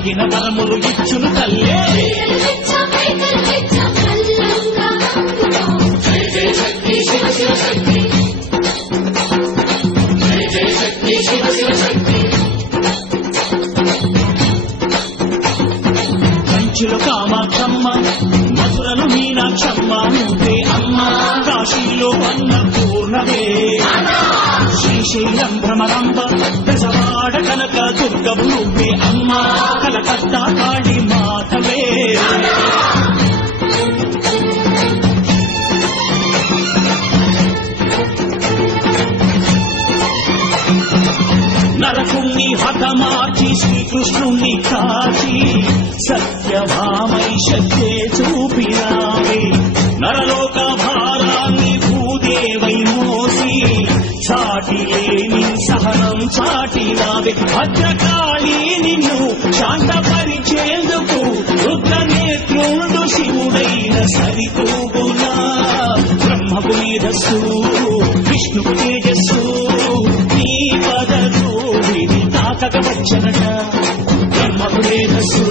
అడిగిన వరములు ఇచ్చును తల్లే. జయ జయ శక్తి శివ శివ శక్తి, జయ జయ శక్తి శివ శివ శక్తి. కంచిలో కామాక్షమ్మ, మధురలు మీనాక్షమ్మ నువ్వే అమ్మ. కాశీలో అన్నపూర్ణవే, శ్రీశైలం భ్రమరాంబ, దశవాడ కనక దుర్గవు నువ్వే అమ్మ. కలకత్తా కాళీ మాతవే. నరకుణ్ణి హతమార్చి శ్రీకృష్ణుణ్ణి కాచి సత్యభామై శక్తే చూపినావే. నరలోక భారాన్ని భూదేవై మోసి చాటి లేని సహనం చాటినావే. భద్రకాళి నిన్ను శాంతపరిచేందుకు రుద్రనేత్రుడు శివుడైన సరితూగునా. బ్రహ్మకు మేధస్సు, విష్ణుకు తేజస్సు, నీ పదధూళిని తాకక వచ్చనట. బ్రహ్మకు మేధస్సు,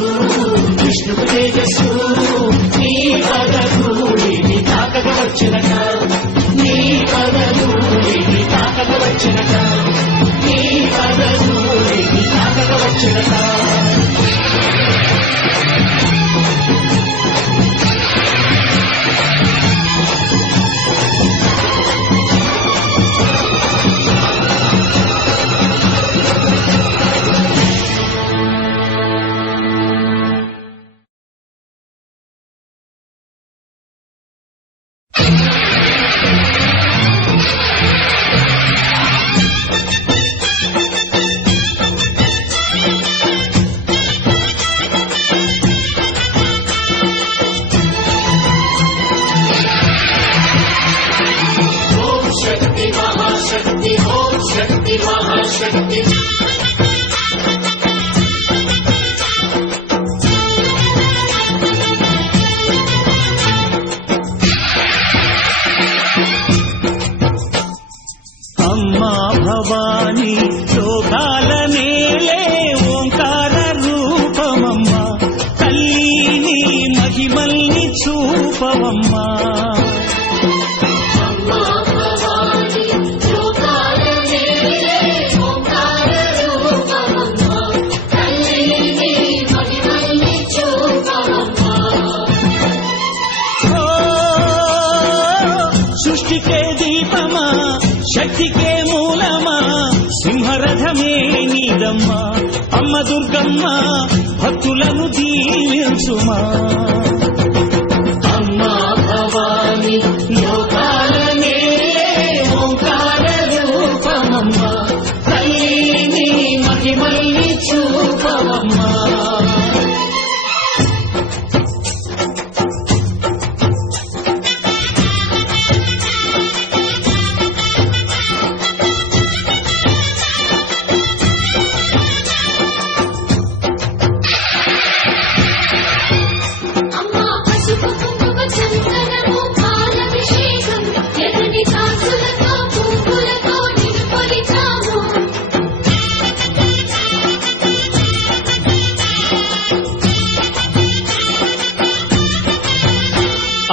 విష్ణుకు తేజస్సు, నీ పదధూళిని తాకక వచ్చనట. నీ పదధూళిని తాకక వచ్చనట. నీ పదధూళిని తాకక వచ్చనట. అమ్మా భవాని లోకాల నేలే ఓంకార రూపమమ్మ. తల్లిని మహిమల్ని చూపవమ్మా. సృష్టికే దీపమా, శక్తికే మూలమా, సింహరథమే నీదమ్మా. అమ్మ దుర్గమ్మ భక్తులను దీవించుమా. అమ్మా భవాని లోకాల నేలే ఓంకార రూపమమ్మ. తల్లిని మహిమల్ని చూపవమ్మా.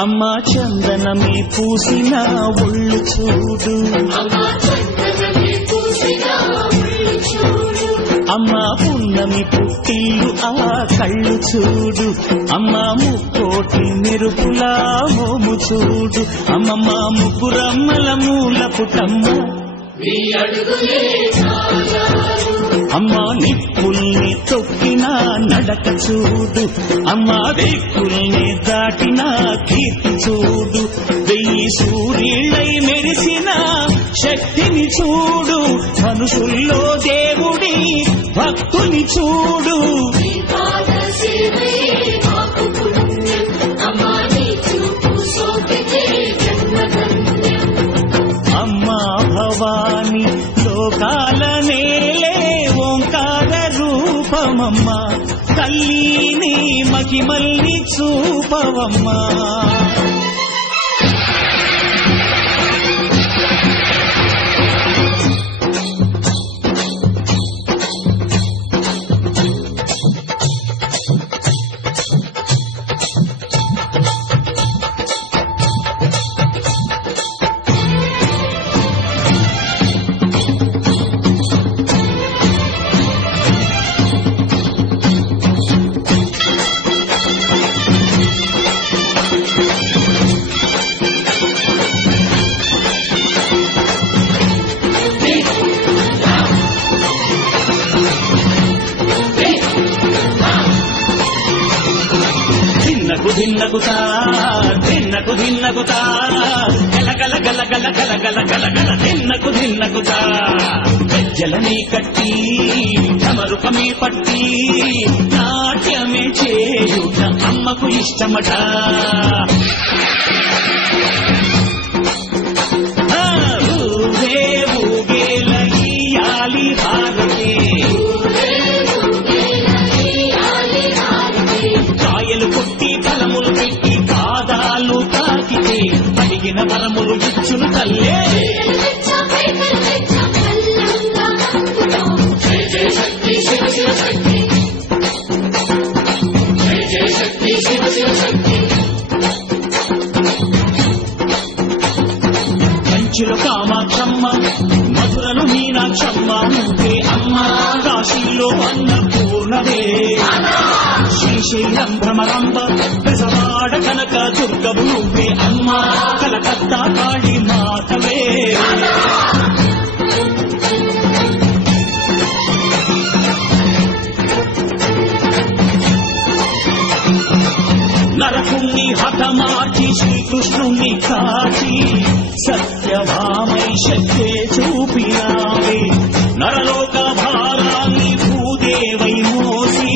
అమ్మా చందనమే పూసిన ఒళ్ళు చూడు. అమ్మా పున్నమి పుట్టిల్లు ఆ కళ్ళు చూడు. అమ్మా ముక్కోటి మెరుపులా మోము చూడు. అమ్మమ్మ ముగ్గురమ్మల మూల పుటమ్మ. అమ్మా నిప్పుల్ని తొక్కిన నడక చూడు. అమ్మా దిక్కుల్ని దాటిన కీర్తి చూడు. 1000 సూర్యులై మెరిసిన శక్తిని చూడు. మనుషుల్లో దేవుడి భక్తుని చూడు. అమ్మా భవాని లోకాల నేలే ఓంకార రూపమమ్మ. తల్లిని మహిమల్ని చూపవమ్మా. ధిన్నకుతా ధిన్నకు ధిన్నకుతా గల గల గల గల గల గల గల గల ధిన్నకు ధిన్నకుతా గజ్జలనే కట్టి తమరుకమే పట్టి నాట్యమే చేయుట అమ్మకు ఇష్టమట ఊరే ఊగేల ఇయ్యాలి హారతి కాయలు కొట్టి ఫలములు పెట్టి పాదాలు తాకితే అడిగిన వరములు ఇచ్చును తల్లే జయ జయ శక్తి శివ శివ శక్తి జయ జయ శక్తి శివ శివ శక్తి కంచిలో కామాక్షమ్మ మధురను మీనాక్షమ్మ నువ్వే అమ్మ కాశీలో అన్నపూర్ణవే శ్రీశైలం భ్రమరంబ పెసవాడ కనక దుర్గవు నువ్వే అమ్మ కలకత్తా కాళీ మాతవే నరకుణ్ణి హతమార్చి శ్రీకృష్ణుణ్ణి కాచి సత్యభామై శక్తే చూపినావే నరలోక భారాన్ని భూదేవై మోసి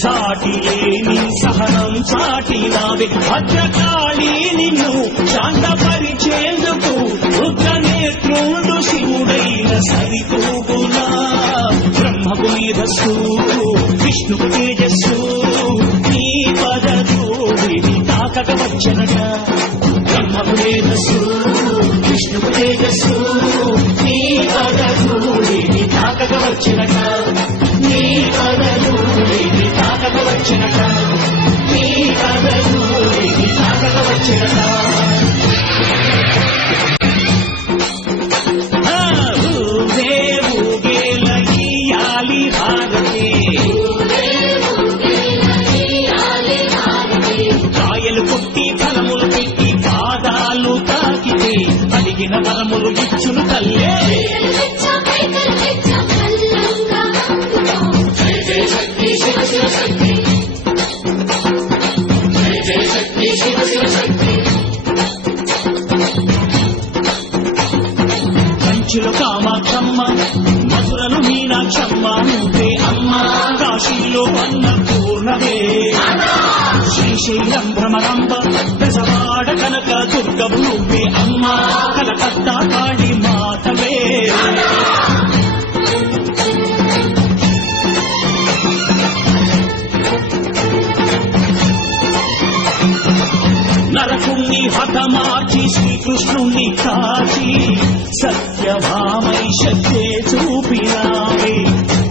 చాటి లేని సహనం చాటినావే భద్రకాళి నిన్ను శాంతపరిచేందుకు రుద్రనేత్రుడు శివుడైన సరితూగునా బ్రహ్మకు మేధస్సు విష్ణుకు తేజస్సు నీ పదధూళిని తాకక వచ్చనట బ్రహ్మకు మేధస్సు విష్ణుకు తేజస్సు నీ పదధూళిని తాకక వచ్చనట నీ పదధూళిని తాకక వచ్చనట నీ పదధూళిని తాకక వచ్చనట కాయలు కొట్టి ఫలములు పెట్టి పాదాలు తాకితే అడిగిన వరములు ఇచ్చును తల్లే జయ జయ శక్తి శివ శివ శక్తి జయ జయ శక్తి శివ శివ శక్తి కంచిలో కామాక్షమ్మ మధురను మీనాక్షమ్మ నువ్వే అమ్మ కాశీలో అన్నపూర్ణవే శ్రీశైలం భ్రమరంబ పెసవాడ కనక దుర్గవు నువ్వే అమ్మ కలకత్తా కాళీ మాతవే నరకుణ్ణి హతమార్చి శ్రీకృష్ణుణ్ణి కాచి సత్యభామై శక్తే చూపినావే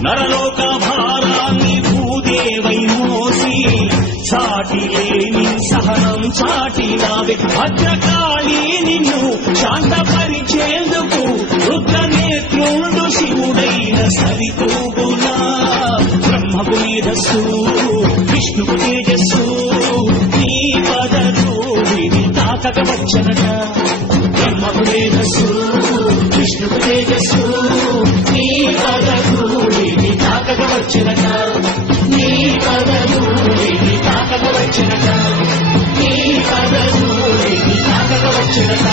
నరలోక భారాన్ని భూదేవై మోసి చాటి లేని సహనం చాటినావే భద్రకాళి నిన్ను శాంతపరిచేందుకు రుద్రనేత్రుడు శివుడైన సరితూగునా బ్రహ్మకు మేధస్సు విష్ణుకు తేజస్సు నీ పదధూళిని తాకక వచ్చనట బ్రహ్మకు మేధస్సు విష్ణుకు తేజస్సు నీ పదధూళిని తాకక వచ్చనట నీ పదధూళిని తాకక వచ్చనట నీ పదధూళిని తాకక వచ్చనట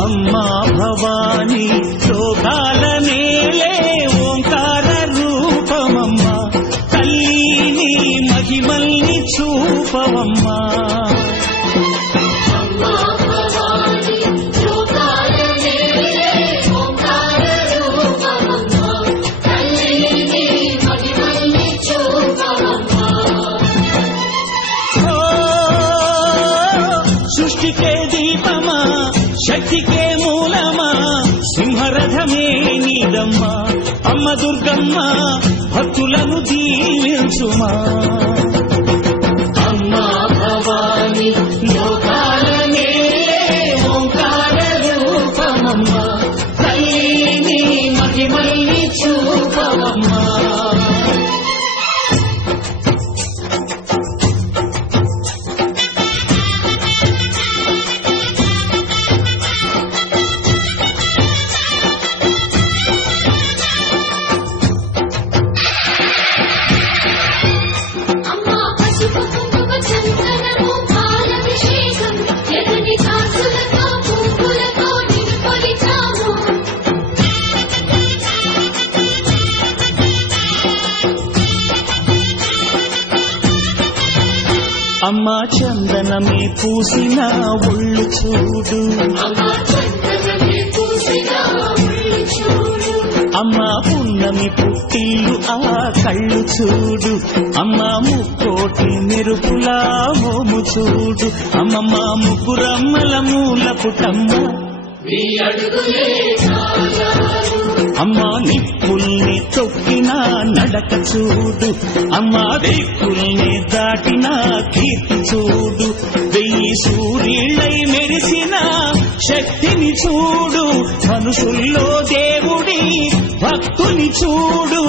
అమ్మా భవాని లోకాల నేలే ఓంకార రూపమమ్మ తల్లి మహిమల్ని చూపవమ్మా అమ్మా భవాని లోకాల నేలే శక్తికే మూలమా సింహరథమే నీదమ్మా అమ్మ దుర్గమ్మ భక్తులను దీవించుమా అమ్మా భవాని లోకాల నేలే ఓంకార రూపమమ్మా తల్లిని మహిమల్ని చూపవమ్మా అమ్మా చందనమే పూసిన ఒళ్ళు చూడు అమ్మా పున్నమి పుట్టిల్లు ఆ కళ్ళు చూడు అమ్మా ముక్కోటి మెరుపులా మోము చూడు అమ్మమ్మ ముగ్గురమ్మల మూల పుటమ్మ అమ్మా నిప్పుల్ని తొక్కిన నడక చూడు అమ్మా దిక్కుల్ని దాటిన కీర్తి చూడు వెయ్యి సూర్యులై మెరిసిన శక్తిని చూడు మనుషుల్లో దేవుడి భక్తుని చూడు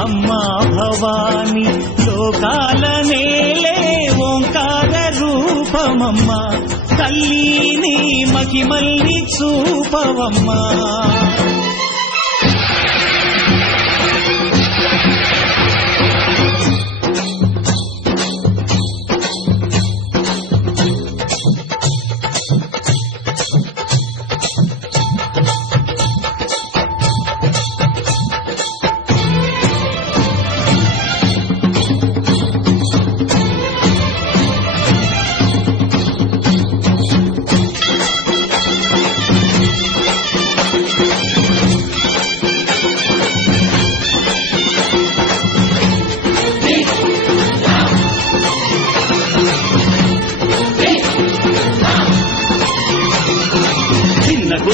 అమ్మా భవాని లోకాల నేలే ఓంకార రూపమమ్మా తల్లిని మహిమల్ని చూపవమ్మా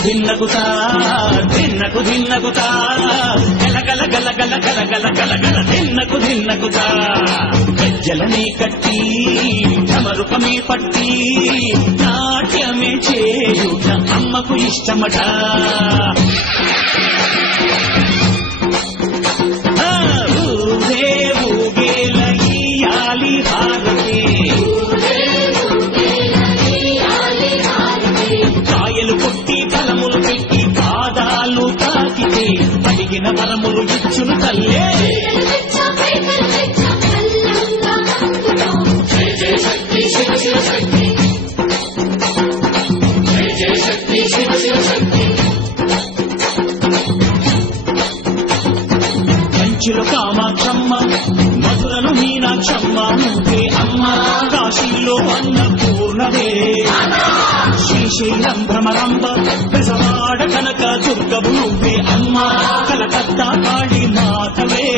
ధిన్నకుతా ధిన్నకు ధిన్నకుతా గలగల గలగల గలగల గలగల ధిన్నకుతా గజ్జలనే కట్టి చమరుకమే పట్టి నాట్యమే చేయుట అమ్మకు ఇష్టమట ఊరే ఊగేల ఇయ్యాలి హారతి కాయలు కొట్టి ఫలములు పెట్టి పాదాలు తాకితే అడిగిన వరములు ఇచ్చును తల్లే కంచిలో కామాక్షమ్మ మధురను మీనాక్షమ్మ నువ్వే అమ్మ కాశీలో అన్నపూర్ణవే శ్రీశైలం భ్రమరంబ పెసవాడ కనక దుర్గవు నువ్వే అమ్మ కలకత్తా కాళీ మాతవే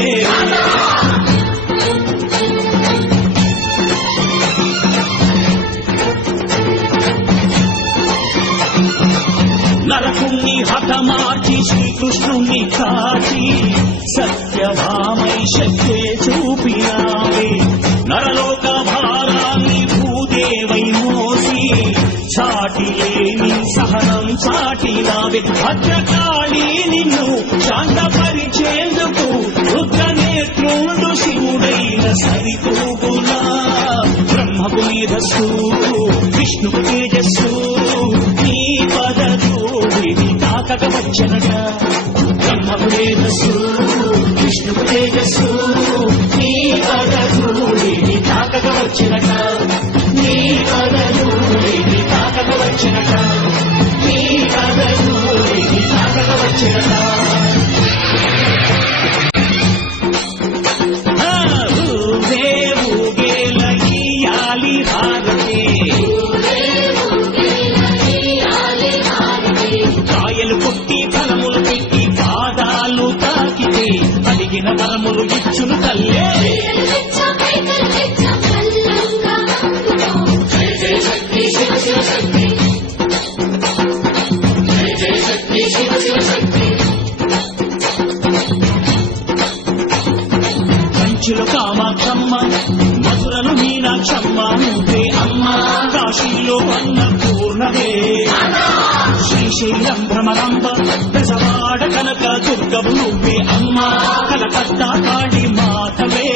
నరకుణ్ణి హతమార్చి శ్రీకృష్ణుణ్ణి కాచి సత్యభామై శక్తే చూపినావే నరలోక భారాన్ని భూదేవై మోసి చాటి లేని సహనం చాటినావే భద్రకాళి నిన్ను శాంతపరిచేందుకు రుద్రనేత్రుండు శివుడైన సరితూగులా బ్రహ్మకు మేధస్సు విష్ణుకు తేజస్సు నీ పదధూళిని తాకక వచ్చనట బ్రహ్మకు మేధస్సు విష్ణుకు తేజస్సు నీ పదధూళిని తాకక వచ్చనట నీ పదధూళిని తాకక వచ్చనట నీ పదధూళిని తాకక వచ్చనట కాయలు కొట్టి ఫలములు పెట్టి పాదాలు తాకితే అడిగిన వరములు ఇచ్చును తల్లే కంచిలో కామాక్షమ్మ మధురను మీనాక్షమ్మ నువ్వే అమ్మ కాశీలో అన్నపూర్ణవే శ్రీశైలం భ్రమరాంబ బెజవాడ కనక దుర్గవు నువ్వే అమ్మ కలకత్తా కాళీ మాతవే